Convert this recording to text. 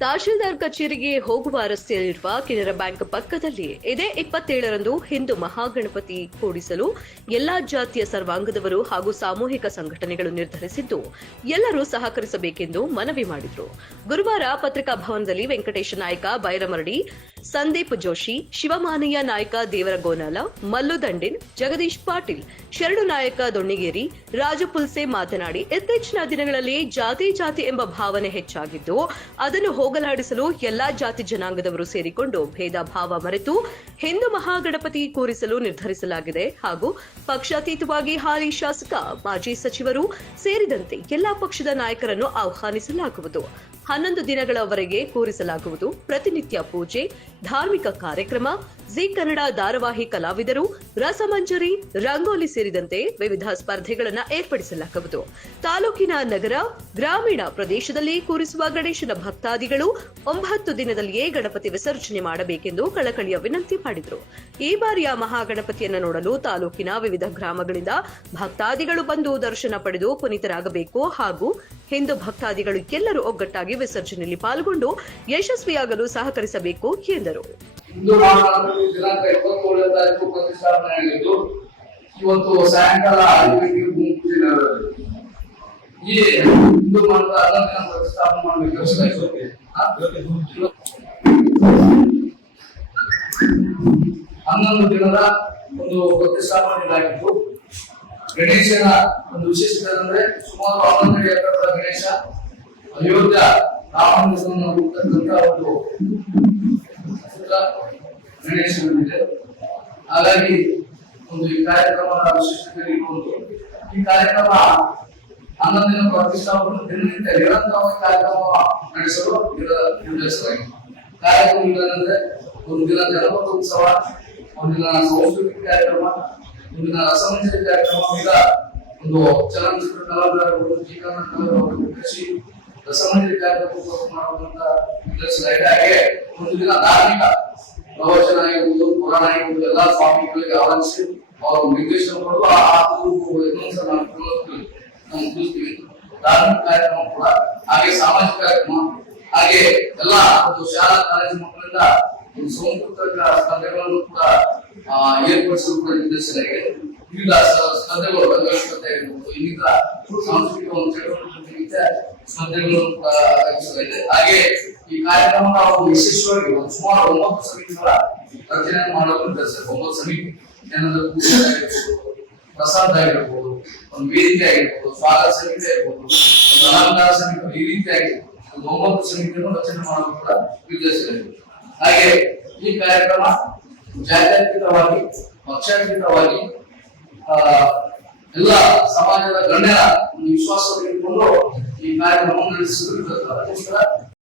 ತಹಶೀಲ್ದಾರ್ ಕಚೇರಿಗೆ ಹೋಗುವ ರಸ್ತೆಯಲ್ಲಿರುವ ಕೆನರಾ ಬ್ಯಾಂಕ್ ಪಕ್ಕದಲ್ಲಿ ಇದೇ. ಇಪ್ಪತ್ತೇಳರಂದು ಹಿಂದೂ ಮಹಾಗಣಪತಿ ಕೂಡಿಸಲು ಎಲ್ಲಾ ಜಾತಿಯ ಸರ್ವಾಂಗದವರು ಹಾಗೂ ಸಾಮೂಹಿಕ ಸಂಘಟನೆಗಳು ನಿರ್ಧರಿಸಿದ್ದು, ಎಲ್ಲರೂ ಸಹಕರಿಸಬೇಕೆಂದು ಮನವಿ ಮಾಡಿದರು. ಗುರುವಾರ ಪತ್ರಿಕಾ ಭವನದಲ್ಲಿ ವೆಂಕಟೇಶ ನಾಯಕ, ಬೈರಮರಡಿ ಸಂದೀಪ್ ಜೋಶಿ, ಶಿವಮಾನಯ್ಯ ನಾಯಕ ದೇವರಗೋನಾಲ, ಮಲ್ಲು ದಂಡಿನ್, ಜಗದೀಶ್ ಪಾಟೀಲ್ ಶರಣು ನಾಯಕ ದೊಣ್ಣಿಗೇರಿ, ರಾಜು ಪುಲ್ಸೆ ಮಾತನಾಡಿ ಇತ್ತೀಚಿನ ದಿನಗಳಲ್ಲಿ ಜಾತಿ ಜಾತಿ ಎಂಬ ಭಾವನೆ ಹೆಚ್ಚಾಗಿದ್ದು, ಅದನ್ನು ಹೋಗಲಾಡಿಸಲು ಎಲ್ಲಾ ಜಾತಿ ಜನಾಂಗದವರು ಸೇರಿಕೊಂಡು ಭೇದ ಭಾವ ಮರೆತು ಹಿಂದೂ ಮಹಾಗಣಪತಿ ಕೂರಿಸಲು ನಿರ್ಧರಿಸಲಾಗಿದೆ ಹಾಗೂ ಪಕ್ಷಾತೀತವಾಗಿ ಹಾಲಿ ಶಾಸಕ, ಮಾಜಿ ಸಚಿವರು ಸೇರಿದಂತೆ ಎಲ್ಲಾ ಪಕ್ಷದ ನಾಯಕರನ್ನು ಆಹ್ವಾನಿಸಲಾಗುವುದು. ಹನ್ನೊಂದು ದಿನಗಳವರೆಗೆ ಕೂರಿಸಲಾಗುವುದು. ಪ್ರತಿನಿತ್ಯ ಪೂಜೆ, ಧಾರ್ಮಿಕ ಕಾರ್ಯಕ್ರಮ, ಜಿ ಕನ್ನಡ ಧಾರಾವಾಹಿ ಕಲಾವಿದರು, ರಸಮಂಜರಿ, ರಂಗೋಲಿ ಸೇರಿದಂತೆ ವಿವಿಧ ಸ್ಪರ್ಧೆಗಳನ್ನು ಏರ್ಪಡಿಸಲಾಗುವುದು. ತಾಲೂಕಿನ ನಗರ, ಗ್ರಾಮೀಣ ಪ್ರದೇಶದಲ್ಲಿ ಕೂರಿಸುವ ಗಣೇಶನ ಭಕ್ತಾದಿಗಳು ಒಂಬತ್ತು ದಿನದಲ್ಲಿಯೇ ಗಣಪತಿ ವಿಸರ್ಜನೆ ಮಾಡಬೇಕೆಂದು ಕಳಕಳಿಯ ವಿನಂತಿ ಮಾಡಿದರು. ಈ ಬಾರಿಯ ಮಹಾಗಣಪತಿಯನ್ನು ನೋಡಲು ತಾಲೂಕಿನ ವಿವಿಧ ಗ್ರಾಮಗಳಿಂದ ಭಕ್ತಾದಿಗಳು ಬಂದು ದರ್ಶನ ಪಡೆದು ಪುನೀತರಾಗಬೇಕು ಹಾಗೂ ಹಿಂದೂ ಭಕ್ತಾದಿಗಳು ಎಲ್ಲರೂ ಒಗ್ಗಟ್ಟಾಗಿ ವಿಸರ್ಜನೆಯಲ್ಲಿ ಪಾಲ್ಗೊಂಡು ಯಶಸ್ವಿಯಾಗಲು ಸಹಕರಿಸಬೇಕು ಎಂದರು. ಇವತ್ತು ಸಾಯಂಕಾಲ ಹಿಂದೂ ಹನ್ನೊಂದು ದಿನದ ಒಂದು ಪ್ರತಿಷ್ಠಾಪನೆ ಆಗಿದ್ದು ಗಣೇಶನ ಒಂದು ವಿಶೇಷತೆ ಅಂದ್ರೆ ಸುಮಾರು ಹನ್ನೊಂದು ಎತ್ತರದ ಗಣೇಶ ಅಯೋಧ್ಯ ರಾಮನನ್ನು ಹುಟ್ಟತಕ್ಕಂತ ಒಂದು ಗಣೇಶನಿದೆ ಹಾಗಾಗಿ ಒಂದು ಈ ಕಾರ್ಯಕ್ರಮದ ವಿಶೇಷತೆ ಇಟ್ಕೊಂಡು ಈ ಕಾರ್ಯಕ್ರಮ ಹನ್ನೊಂದಿನ ಪ್ರತಿಷ್ಠಾಪನೆ ದಿನನಿತ್ಯ ನಿರಂತರವಾಗಿ ಕಾರ್ಯಕ್ರಮ ನಡೆಸಲು ನಿರ- ನಿರ್ಧರಿಸಲಾಗಿದೆ. ಕಾರ್ಯಕ್ರಮಗಳಂದ್ರೆ ಒಂದು ದಿನ ಜನಪದ ಉತ್ಸವ ಒಂದಿನ ಸಾಂಸ್ಕೃತಿಕ ಕಾರ್ಯಕ್ರಮ ಒಂದಿನ ರಸಮಂಜರಿ ಕಾರ್ಯಕ್ರಮದಿಂದ ಒಂದು ಚಲನಚಿತ್ರ ಕಲಾವಿದರು ಜೀವನ ಕಲಾವಿದರು ಕೃಷಿ ರಸಮಂಜರಿ ಕಾರ್ಯಕ್ರಮ ಮಾಡುವಂತ ಒಂದು ದಿನ ಧಾರ್ಮಿಕ ಪ್ರವಚನ ಆಗಿರ್ಬೋದು, ಪುರಾಣ ಆಗಿರ್ಬೋದು, ಎಲ್ಲಾ ಸ್ವಾಮಿಗಳಿಗೆ ಆಹ್ವಾನಿಸಿ ಅವರು ನಿರ್ದೇಶನ ಕೊಡಲು ಆ ಇನ್ನೊಂದ್ಸಲ ಧಾರ್ಮಿಕ ಕಾರ್ಯಕ್ರಮ ಕೂಡ ಹಾಗೆ ಸಾಮಾಜಿಕ ಕಾರ್ಯಕ್ರಮ, ಹಾಗೆ ಎಲ್ಲಾ ಒಂದು ಶಾಲಾ ಕಾಲೇಜು ಮಕ್ಕಳಿಂದ ಒಂದು ಸ್ಪರ್ಧೆಗಳನ್ನು ಕೂಡ ಏರ್ಪಡಿಸಲು ಕೂಡ ನಿರ್ದೇಶನಾಗಿದೆ ವಿವಿಧ ಸ್ಪರ್ಧೆಗಳು ರಂಗೋಲಿ ಸ್ಪರ್ಧೆ ಆಗಿರ್ಬೋದು. ಇನ್ನಿತರ ಸಾಂಸ್ಕೃತಿಕ ಒಂದು ಚಟುವಟಿಕೆ ಆಯೋಜಿಸಲಾಗಿದೆ ಹಾಗೆ ಈ ಕಾರ್ಯಕ್ರಮ ನಾವು ವಿಶೇಷವಾಗಿ ಸುಮಾರು ಒಂಬತ್ತು ಸಮಿತಿಗಳ ರಚನೆ ಮಾಡಲು ನಿರ್ಧರಿಸಿದೆ ಒಂಬತ್ತು ಸಮಿತಿ ಏನಾದರೂ ಪ್ರಸಾದ ಆಗಿರ್ಬೋದು, ಒಂದು ವೇದಿಕೆ ಆಗಿರ್ಬೋದು, ಸ್ವಾಗತ ಸಮಿತಿ ಆಗಿರ್ಬೋದು ಅಲಂಕಾರ ಸಮಿತಿ ಈ ರೀತಿಯಾಗಿ ಒಂದು ಒಂಬತ್ತು ಸಮಿತಿಯನ್ನು ರಚನೆ ಮಾಡಲು ಕೂಡ ನಿರ್ಧರಿಸಲಾಗಿದೆ. ಹಾಗೆ ಈ ಕಾರ್ಯಕ್ರಮ ಜಾತ್ಯತೀತವಾಗಿ ಪಕ್ಷಾತೀತವಾಗಿ ಆ, ಎಲ್ಲ ಸಮಾಜದ ಗಣ್ಯರ ಒಂದು ವಿಶ್ವಾಸವನ್ನು ಇಟ್ಟುಕೊಂಡು ಈ ಕಾರ್ಯಕ್ರಮವನ್ನು ನಡೆಸಿದ್ರು ಅದಕ್ಕೋಸ್ಕರ